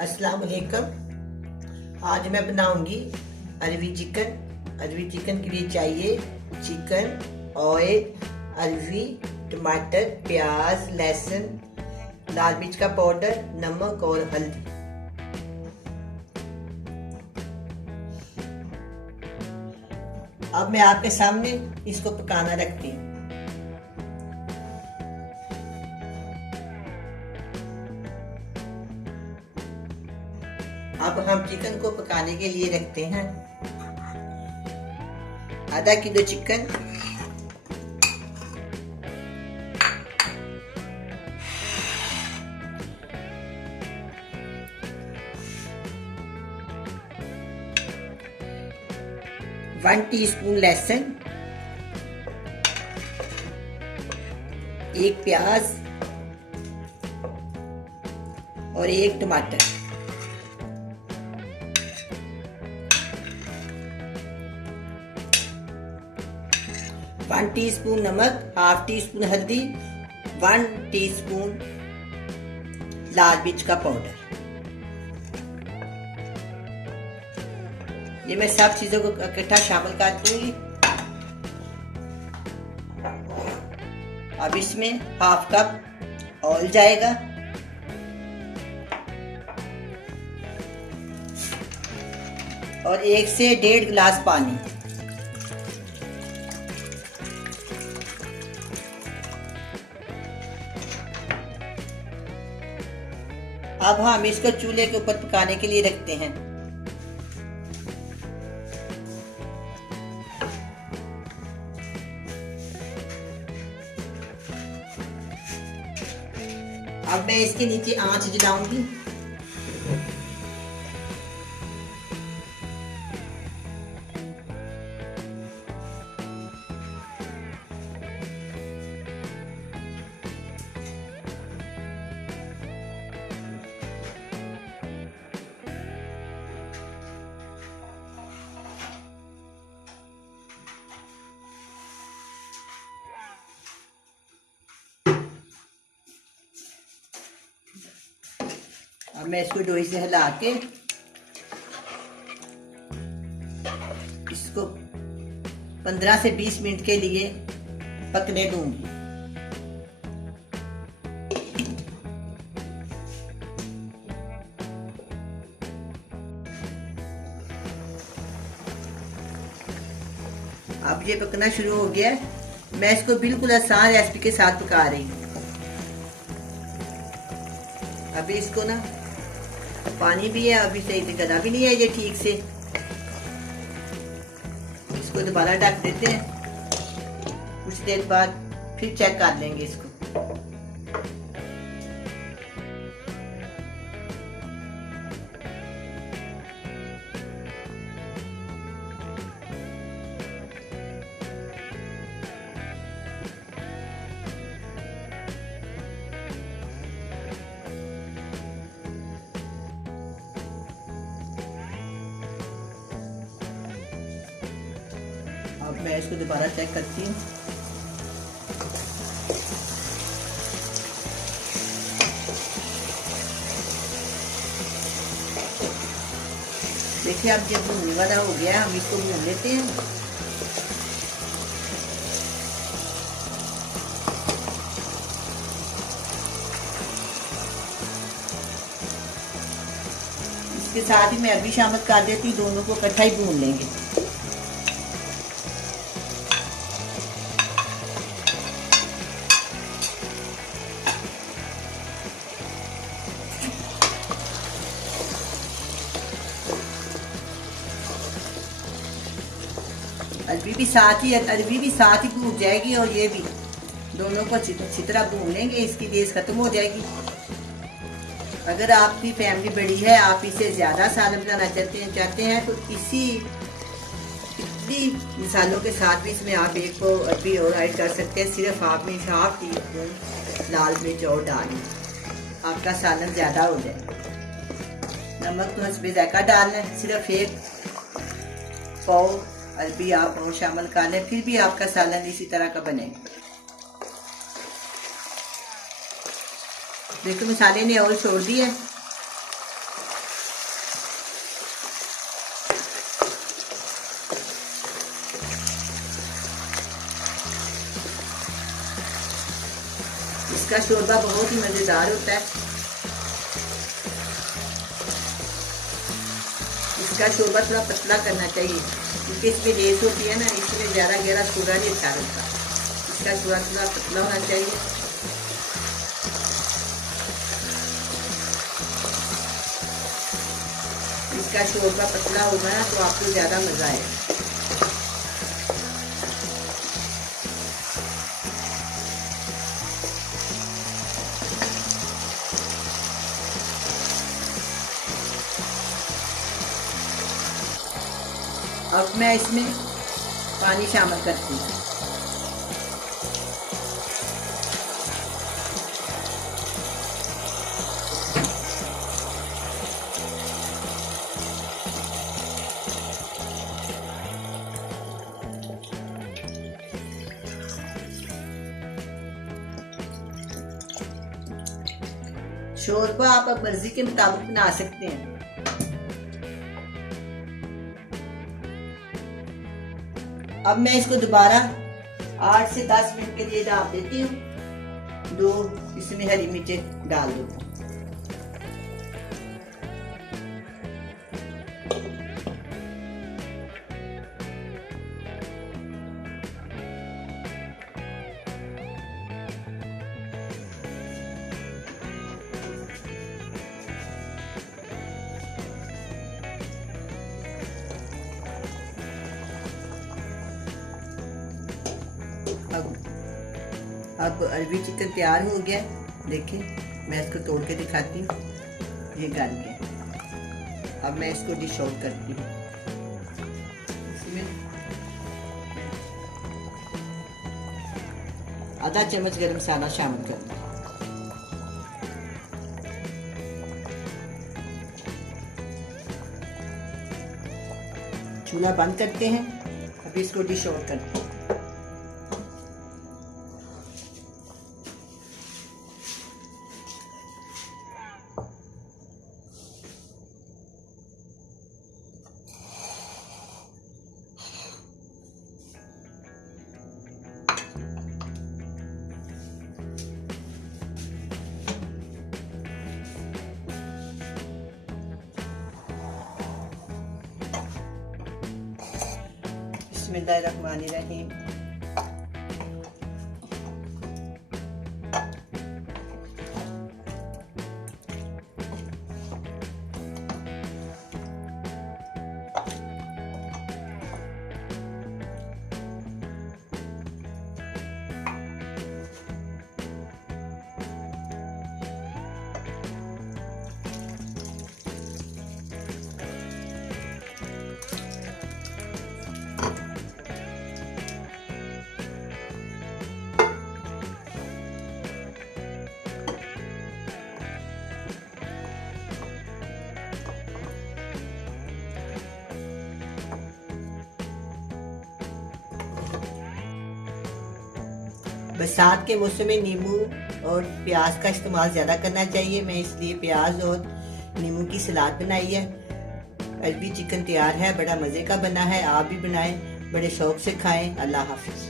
अस्सलाम वालेकुम। आज मैं बनाऊंगी अरवी चिकन। अरवी चिकन के लिए चाहिए चिकन, ऑयल, अरवी, टमाटर, प्याज, लहसुन, लाल मिर्च का पाउडर, नमक और हल्दी। अब मैं आपके सामने इसको पकाना रखती हूँ। अब हम चिकन को पकाने के लिए रखते हैं। आधा किलो चिकन, वन टीस्पून लहसुन, एक प्याज और एक टमाटर, वन टीस्पून नमक, हाफ टी स्पून हल्दी, वन टीस्पून लाल मिर्च का पाउडर। ये मैं सब चीजों को इकट्ठा शामिल कर दूंगी। अब इसमें हाफ कप ऑयल जाएगा, और 1 से 1.5 गिलास पानी। अब हम इसको चूल्हे के ऊपर पकाने के लिए रखते हैं। अब मैं इसके नीचे आंच जलाऊंगी। अब मैं इसको लोई से हिला के इसको 15 से 20 मिनट के लिए पकने दूंगी। अब ये पकना शुरू हो गया है। मैं इसको बिल्कुल आसान रेसिपी के साथ पका रही हूँ। अभी इसको ना पानी भी है, अभी सही से गला भी नहीं है ये ठीक से। इसको दोबारा ढक देते हैं। कुछ देर बाद फिर चेक कर लेंगे इसको। अब मैं इसको दोबारा चेक करती हूँ। देखिए अब जब भूनने वाला हो गया, हम इसको भून लेते हैं। इसके साथ ही मैं अभी शामिल कर देती हूँ, दोनों को इकट्ठा ही भून लेंगे। अरवी भी साथ ही भून जाएगी, और ये भी दोनों को अच्छी तरह भून लेंगे। इसकी तेज खत्म हो जाएगी। अगर आपकी फैमिली बड़ी है, आप इसे ज्यादा सालन बनाना चाहते हैं तो इतनी मिसालों के साथ भी इसमें आप एक को अरवी और ऐड कर सकते हैं। सिर्फ आप में हाफ टी स्पून लाल मिर्च और डालें, आपका सालन ज्यादा हो जाए। नमक तो हस्बे जायका डालना है। सिर्फ एक पाव अरबी आप और शामिल कर लें, फिर भी आपका सालन इसी तरह का बनेगा। देखो मसाले ने और छोड़ दिया। इसका शोरबा बहुत ही मज़ेदार होता है। इसका शोरबा थोड़ा पतला करना चाहिए क्योंकि इसमें लेस होती है ना, इसमें ज़्यादा गहरा शोरबा नहीं अच्छा लगता। इसका शोरबा थोड़ा पतला होना चाहिए। इसका शोरबा पतला होगा ना तो आपको ज़्यादा मज़ा आएगा। अब मैं इसमें पानी शामिल करती हूँ। शोरबा आप अब मर्जी के मुताबिक बना सकते हैं। अब मैं इसको दोबारा 8 से 10 मिनट के लिए ढाँप देती हूँ। 2 इसमें हरी मिर्चें डाल दूँ। अब अरबी चिकन तैयार हो गया। देखिए मैं इसको तोड़ के दिखाती हूँ। ये गल गया। अब मैं इसको डिश आउट करती हूँ। इसमें आधा चम्मच गरम मसाला शामिल कर दूँ। चूल्हा बंद करते हैं। अभी इसको डिश आउट करते हैं। बिस्मिल्लाहिर्रहमानिर्रहीम। बरसात के मौसम में नींबू और प्याज का इस्तेमाल ज़्यादा करना चाहिए। मैं इसलिए प्याज और नींबू की सलाद बनाई है। अरबी चिकन तैयार है, बड़ा मज़े का बना है। आप भी बनाएं, बड़े शौक से खाएं। अल्लाह हाफिज़।